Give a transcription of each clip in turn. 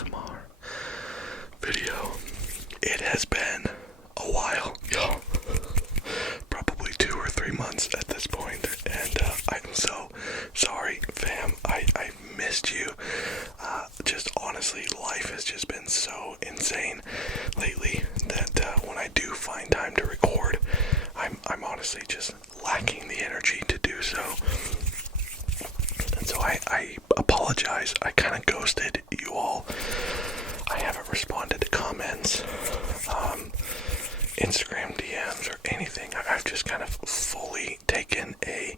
ASMR video. It has been a while, y'all. Probably 2 or 3 months at this point, and I'm so sorry, fam. I've missed you. Just honestly, life has just been so insane lately that when I do find time to record, I'm honestly just lacking the energy to do so. And so I apologize. I kind of ghosted you all. I haven't responded to comments, Instagram DMs, or anything. I've just kind of fully taken a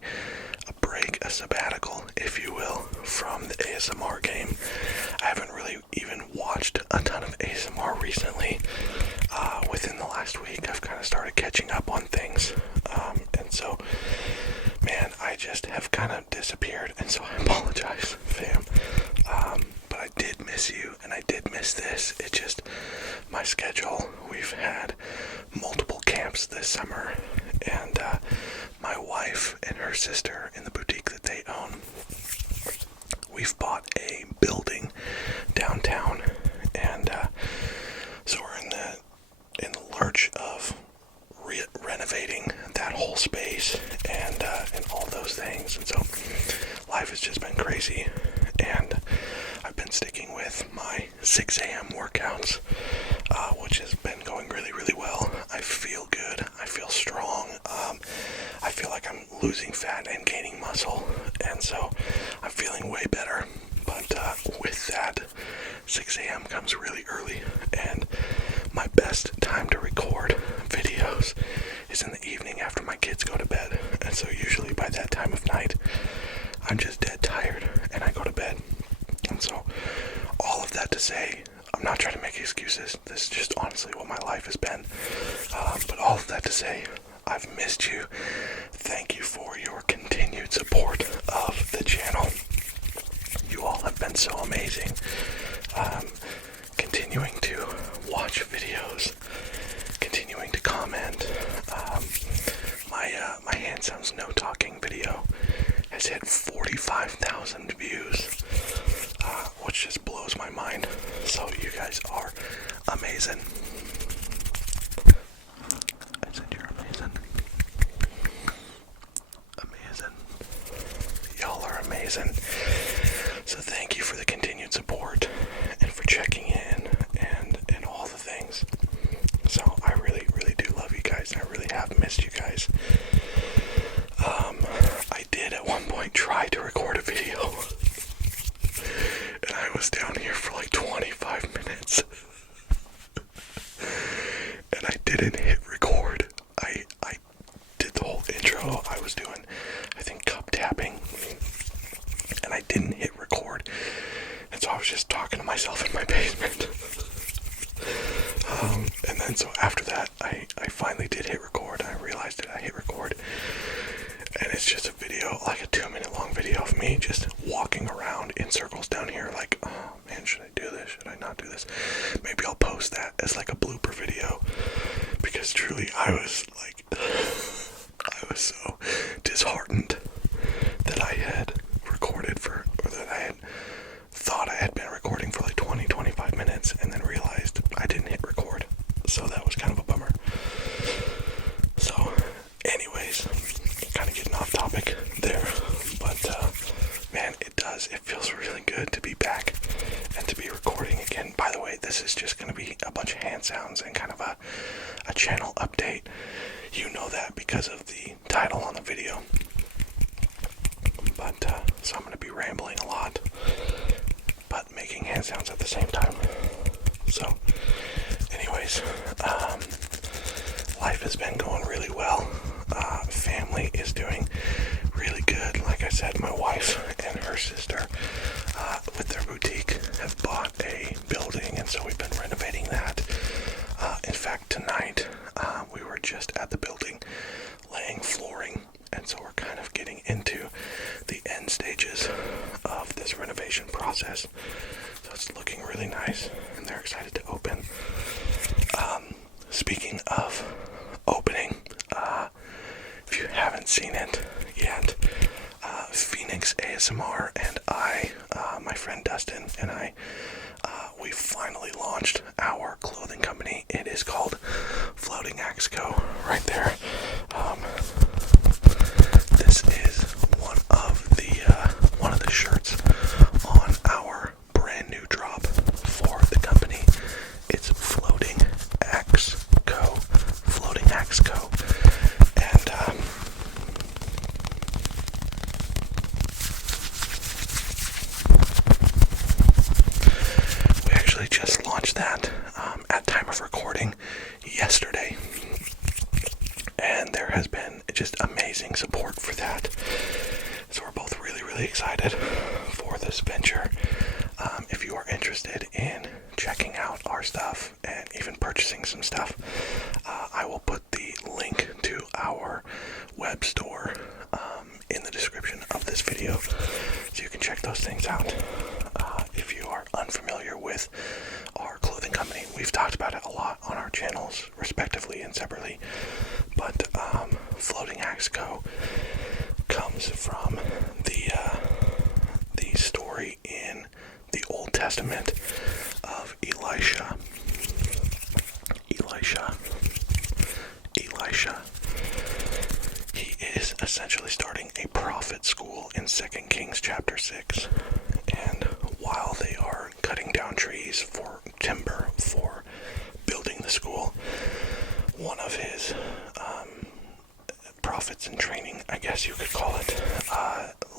break, a sabbatical, if you will, from the ASMR game. I haven't really even watched a ton of ASMR recently. Within the last week, I've kind of started catching up on things. And so, man, I just have kind of disappeared, and so I apologize, fam. But I did miss you, and I did miss this. It just, my schedule, we've had multiple camps this summer, and my wife and her sister in the boutique that they own, we've bought a building downtown, and so we're in the lurch of renovating that whole space and all those things. And so life has just been crazy, and I've been sticking with my 6 a.m. workouts, which has been going really, really well. I feel good. I feel strong. I feel like I'm losing fat and gaining muscle, and so I'm feeling way better. But with that, 6 a.m. comes really early, and my best time to record videos is in the evening after my kids go to bed. And so usually by that time of night, I'm just dead tired and I go to bed. And so all of that to say, I'm not trying to make excuses. This is just honestly what my life has been. But all of that to say, I've missed you. Thank you for your continued support of the channel. You all have been so amazing. Continuing to watch videos, continuing to comment. My hand sounds no talking video has hit 45,000 views, which just blows my mind. So you guys are amazing. I said you're amazing. Amazing. Y'all are amazing. So thank you for the continued support and for checking in and all the things. So I really, really do love you guys. I really have missed you guys. I did at one point try to record a video, and I was down here for like 25 minutes, and I didn't hit record. I did the whole intro. I was doing, I think, cup tapping, and I didn't hit record, and so I was just talking to myself in my basement. And then so after that, I finally did hit record. I realized that I hit record, and it's just a video, like a 2-minute long video of me just walking around in circles down here, like, oh man, should I do this? Should I not do this? Maybe I'll post that as like a blooper video, because truly I was like, I was so disheartened that I had recorded for, or that I had thought I had been recording for like 20-25 minutes, and then realized I didn't hit record. So that was kind of a bummer. So anyways, kind of getting off topic there, but man, it feels really good to be back and to be recording again. By the way, this is just going to be a bunch of hand sounds and kind of a channel update. You know that because of the title on the video. But so I'm going to be rambling a lot, but making hand sounds at the same time. So anyways, life has been going really well. Family is doing really good. Like I said, my wife and her sister, with their boutique, have bought a building, and so we've been renovating that. In fact, tonight, we were just at the building laying flooring, and so we're kind of getting into the end stages of this renovation process. So it's looking really nice, and they're excited to open. Speaking of opening, if you haven't seen it yet, Phoenix ASMR and I, my friend Dustin and I, we finally launched our clothing company. It is called Floating Axe Co. Right there. This is one of the shirts on our brand new drop for the company. It's Floating Axe Co. Floating Axe Co. And we actually just launched that at time of recording yesterday. And there has been just amazing support for that. So we're both really, really excited for this venture. If you are interested in checking out our stuff and even purchasing some stuff, I will put the link to our web store in the description of this video, so you can check those things out. If you are unfamiliar with our clothing company, we've talked about it a lot on our channels, respectively and separately, but Floating Axe Co. comes from the story in the Old Testament of Elisha. He is essentially starting a prophet school in 2 Kings chapter 6. And while they are cutting down trees for timber for building the school, one of his prophets in training, I guess you could call it,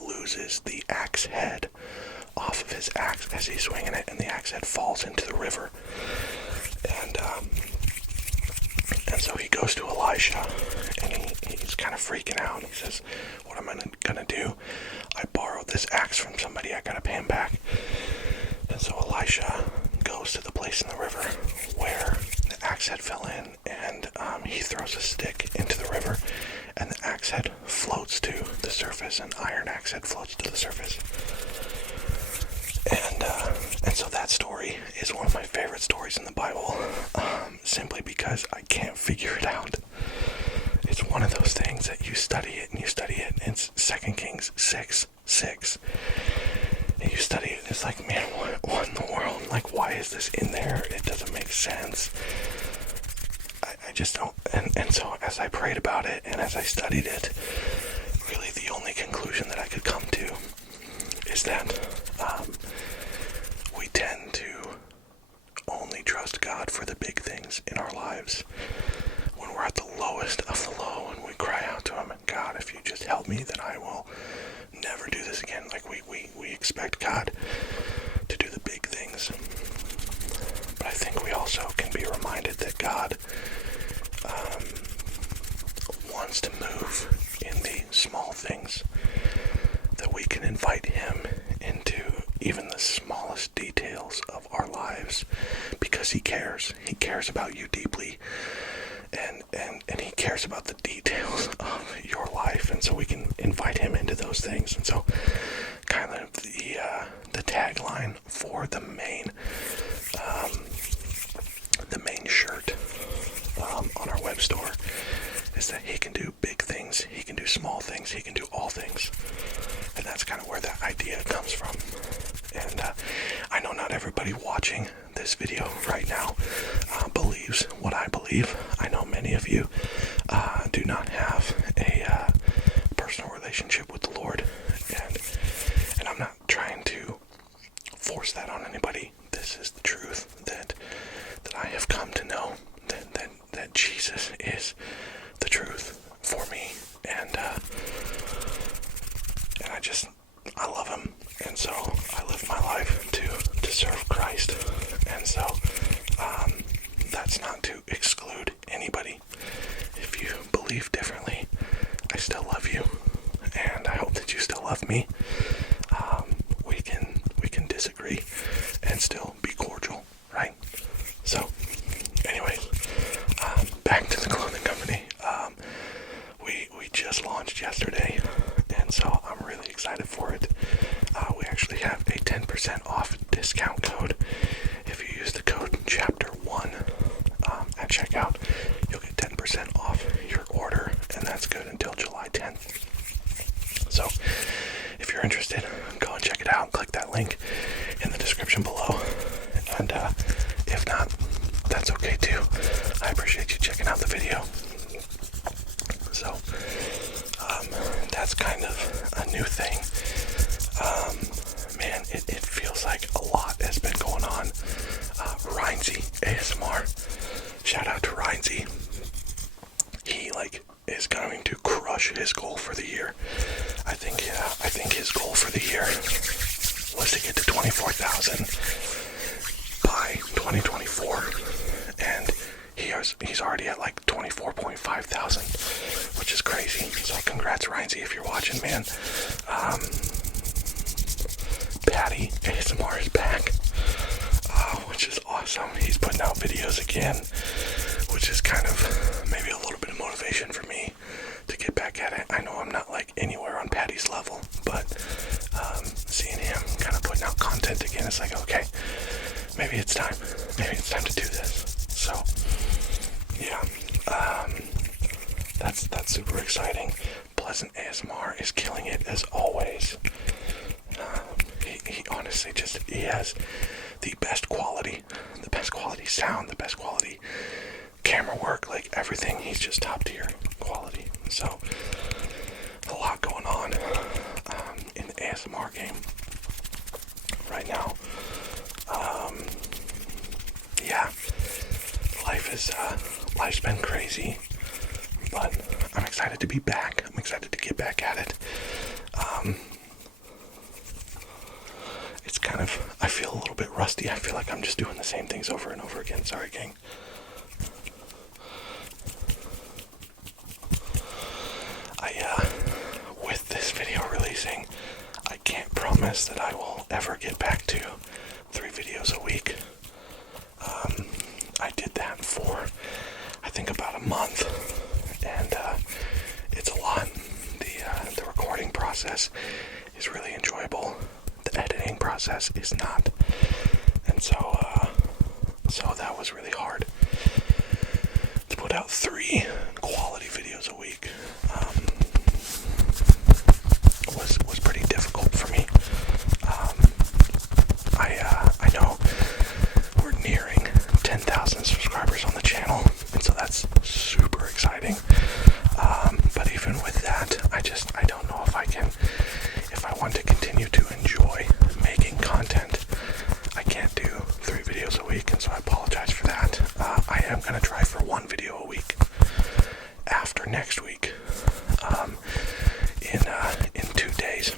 loses the axe head off of his axe as he's swinging it, and the axe head falls into the river. And so he goes to Elisha, and he's kind of freaking out. He says, what am I gonna do? I borrowed this axe from somebody, I gotta pay him back. And so Elisha goes to the place in the river where the axe head fell in, and he throws a stick into the river, and the axe head floats to the surface, an iron axe head floats to the surface. And so that story is one of my favorite stories in the Bible, simply because I can't figure it out. It's one of those things that you study it, and it's 2 Kings 6:6. And you study it, and it's like, man, what in the world? Like, why is this in there? It doesn't make sense. I just don't. And so as I prayed about it, and as I studied it, really the only conclusion that I could come to is that we tend to only trust God for the big things in our lives when we're at the lowest of the low, and we cry out to Him, and God, if you just help me, then I will never do this again. Like we expect God to do the big things, but I think we also can be reminded that God wants to move in the small things, that we can invite Him into even the smallest details of our lives, because He cares. He cares about you deeply, and He cares about the details of your life, and so we can invite Him into those things. And so kind of the tagline for the main shirt on our web store is that He can do big things, He can do small things, He can do all things. And that's kind of where that idea comes from. And I know not everybody watching this video right now believes what I believe. I know many of you do not have a personal relationship with the Lord, and I'm not trying to force that on anybody. This is the truth that I have come to know, that Jesus is the truth for me, and I love Him, and so I live my life to serve Christ. And so that's not to exclude anybody. If you believe differently, I still love you, and I hope that you still love me. We can disagree and still be cordial, right? So anyways, back to the clothing company. We just launched yesterday, and so I'm really excited for it. We actually have a 10% off discount code. If you use the code chapter1 at checkout, you'll get 10% off your order, and that's good until July 10th. So if you're interested, go and check it out. Click that link in the description below. And if not, that's okay too. I appreciate you checking out the video. So, that's kind of a new thing. Man, it feels like a lot has been going on. Rhindsy ASMR. Shout out to Rhindsy. He is going to crush his goal for the year. I think his goal for the year was to get to 24,000 by 2024, and he's already at 24.5 thousand, which is crazy. So congrats, Rhindsy, if you're watching, man. Patty ASMR is back, which is awesome. He's putting out videos again, which is kind of maybe a little bit of motivation for me to get back at it. I know I'm not anywhere on Patty's level, but seeing him kind of putting out content again, it's okay, maybe it's time to do this. So yeah, that's super exciting. Pleasant ASMR is killing it as always. He honestly he has the best quality sound, the best quality camera work, everything. He's just top tier quality. So a lot going on in the ASMR game right now. Yeah, life's been crazy, but I'm excited to be back. I'm excited to get back at it. It's I feel a little bit rusty. I feel like I'm just doing the same things over and over again. Sorry, gang. With this video releasing, I can't promise that I will ever get back to 3 videos a week. I did that for, I think, about a month, and it's a lot. The recording process is really enjoyable. The editing process is not, and so that was really hard to put out 3 quality videos a week. Was pretty difficult for me. I know we're nearing 10,000 subscribers on the channel, and so that's super exciting. But even with that, I don't know if I want to continue to enjoy making content. I can't do 3 videos a week, and so I apologize for that. I am going to try for 1 video a week after next week, in 2 days.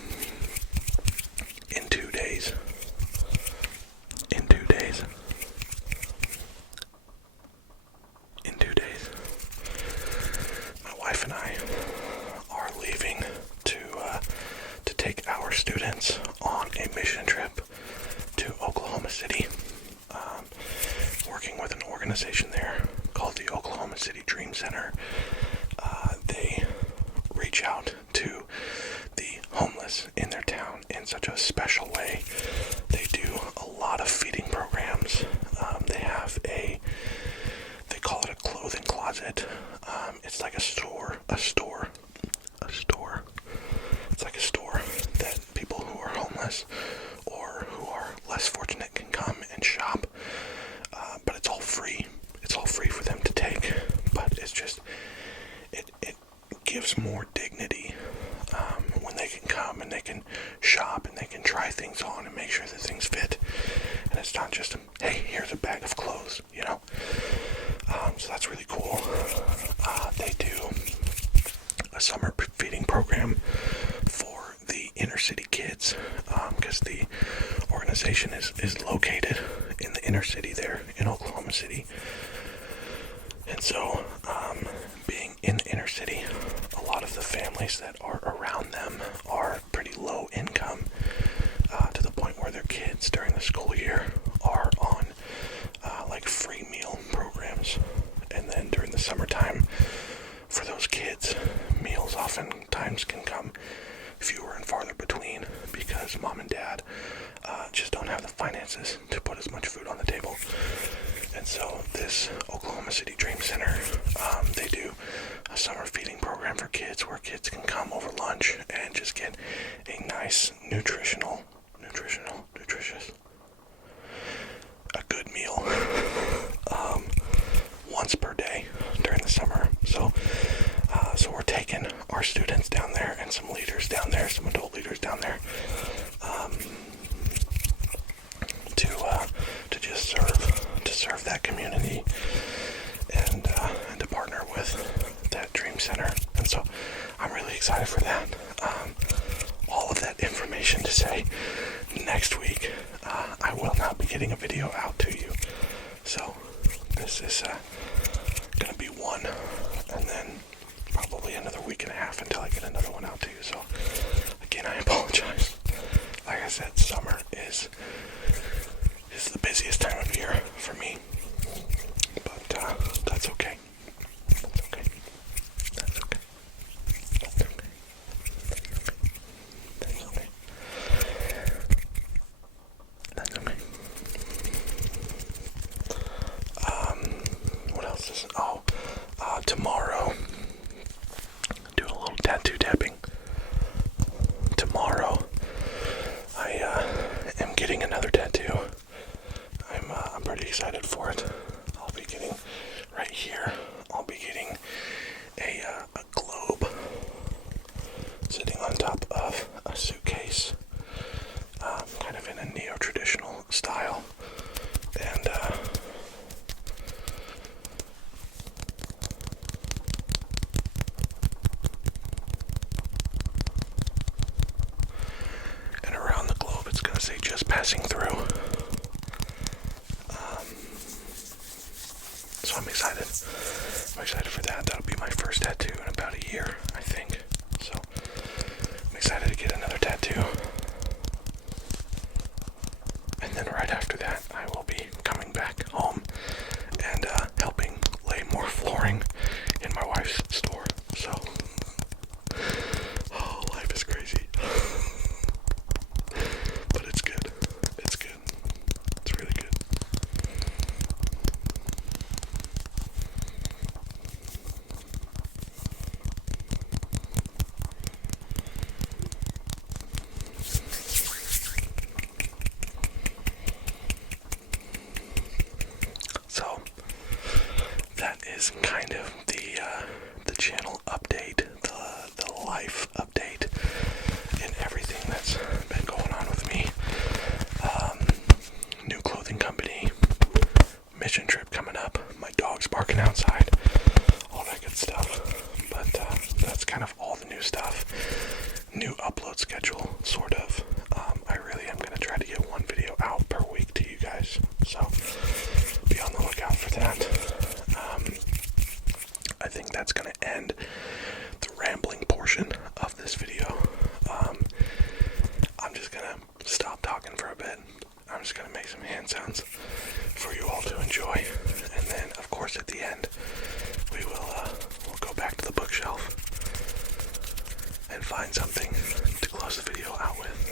In 2 days. In 2 days. In 2 days. My wife and I are leaving to take our students on a mission trip to Oklahoma City. Working with an organization there called the Oklahoma City Dream Center. They reach out to the homeless in their town in such a special way. They do a lot of feeding programs. They call it a clothing closet. It's like a store. It's like a store that people who are homeless or who are less fortunate can come and shop. But it's all free. It's all free for them to take. But it's just, it gives more dignity when they can come and they can shop and they can try things on and make sure that things fit. And it's not just, hey, here's a bag of clothes, so that's really cool. They do a summer feeding program for the inner city kids, because the organization is located in the inner city there in Oklahoma City. And so, being in the inner city, a lot of the families that are around them are pretty low income, to the point where their kids during the school year are on free meal programs. And then during the summertime, for those kids, meals oftentimes can come fewer and farther between because mom and dad just don't have the finances to put as much food on the table. And so this Oklahoma City Dream Center, they do a summer feeding program for kids where kids can come over lunch and just get a nice, nutritious, a really excited for that. All of that information to say, next week, I will not be getting a video out to you. So, this is going to be one, and then probably another week and a half until I get another one out to you. So, again, I apologize. Like I said, summer is the busiest time of year for me. But that's okay. That's okay. That's okay. That's okay. That's okay. That's okay. What else is... Oh, tomorrow, do a little tattoo tapping. Tomorrow, I am getting another tattoo. I'm pretty excited for it. I'll be getting right here. I'll be getting a globe sitting on top of a suitcase, kind of in a neo-traditional style, and around the globe it's going to say "just passing through." So I'm excited. I'm excited for that. That'll be my first tattoo in about a year, I think. So I'm excited to get another tattoo. And then right after that, I will be coming back home and helping lay more flooring in my wife's store. So, oh, life is crazy. But it's good. It's good. It's really good. So that is kind of the channel update, the life update, and everything that's been going on with me. New clothing company, mission trip coming up, my dog's barking outside, all that good stuff. But that's kind of all the new stuff. New upload schedule, sort of. I really am going to try to get one video out per week to you guys. So be on the lookout for that. I think that's going to end the rambling portion of this video. I'm just going to stop talking for a bit. I'm just going to make some hand sounds for you all to enjoy. And then, of course, at the end, we'll go back to the bookshelf and find something to close the video out with.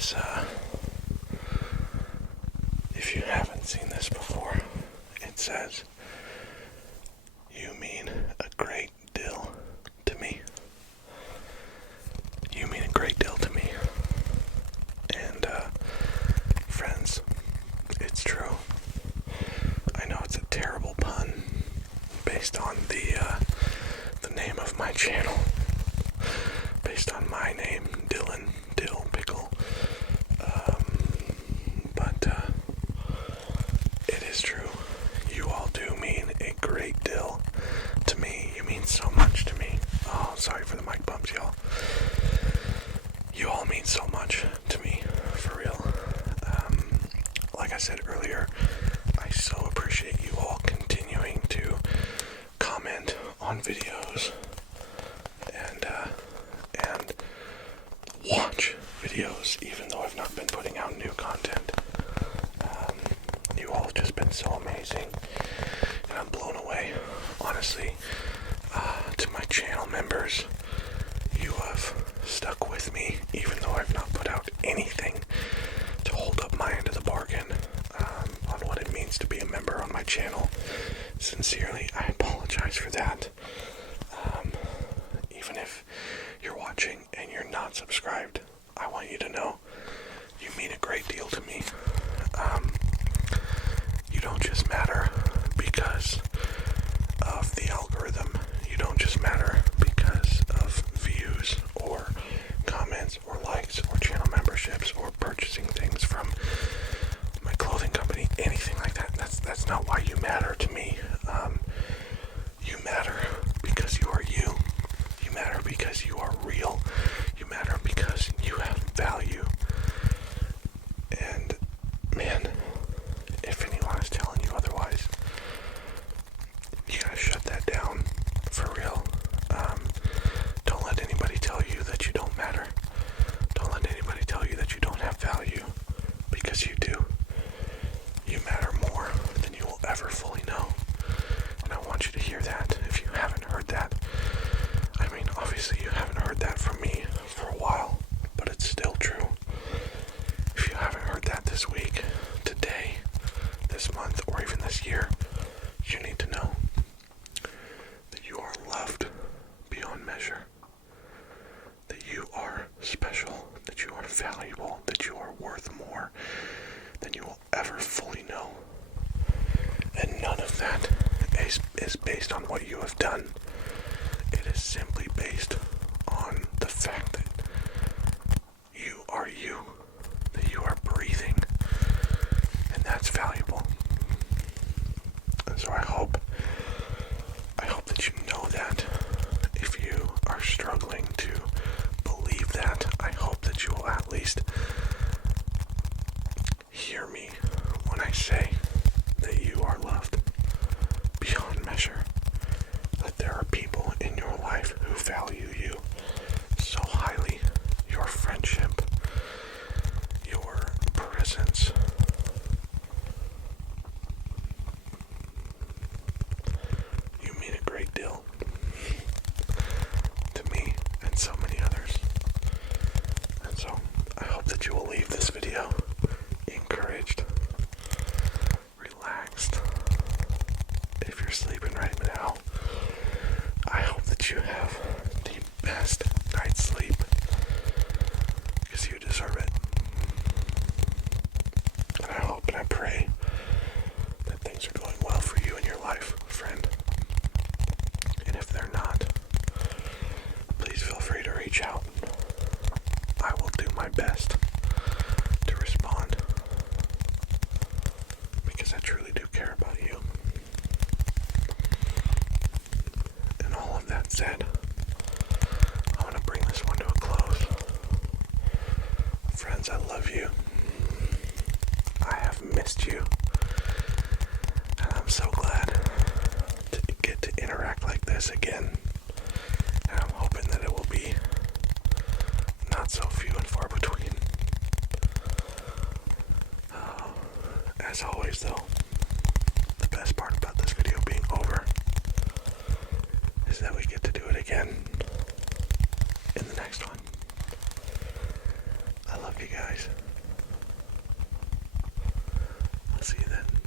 is, if you haven't seen this before, it says, "You mean a great deal to me." You mean a great deal to me. And, friends, it's true. I know it's a terrible pun based on the name of my channel. Based on my name, Dylan, Dill, Pickle. But it is true. You all do mean a great deal to me. You mean so much to me. Oh, sorry for the mic bumps, y'all. You all mean so much to me, for real. Like I said earlier, I so appreciate you all continuing to comment on videos and watch videos, even though I've not been putting out new content. You all have just been so amazing, and I'm blown away, honestly. To my channel members, you have stuck with me, even though I've not put out anything to hold up my end of the bargain on what it means to be a member on my channel. Sincerely, I apologize for that. Even if you're watching and you're not subscribed, I want you to know you mean a great deal to me. You don't just matter because of the algorithm. You don't just matter because of views or comments or likes or channel memberships or purchasing things from my clothing company, anything like that. That's not why you matter to me. You matter because you are you. You matter because you are real. You matter because you have value. And man, if anyone is telling you otherwise, you gotta shut that down, for real. Don't let anybody tell you that you don't matter. Don't let anybody tell you that you don't have value, because you do. You matter more than you will ever fully know. And I want you to hear that if you haven't heard that. I mean, obviously you haven't heard that from me for a while, but it's still true. If you haven't heard that this week, today, this month, or even this year, you need to know that you are loved beyond measure, that you are special, that you are valuable, that you are worth more than you will ever fully know. And none of that is based on what you have done. It is simply based on the fact that you are you, that you are breathing, and that's valuable. And so I hope that you know that. If you are struggling to believe that, I hope that you will at least hear me when I say that you are loved beyond measure, that there are people in your life who value you so highly, your friendship, your presence. You mean a great deal to me and so many others. And so I hope that you will leave this video encouraged, relaxed. If you're sleeping right now, I hope that you have the best night's sleep, because you deserve it. And I hope and I pray that things are going well for you in your life, friend. And if they're not, please feel free to reach out. I will do my best to respond, because I truly do care about you. And all of that said, I'm going to bring this one to a close. Friends, I love you. I have missed you. And I'm so glad to get to interact like this again. And I'm hoping that it will be not so few and far between. As always, though, the best part about this video being over is that we get to do it again in the next one. I love Okay, guys. I'll see you then.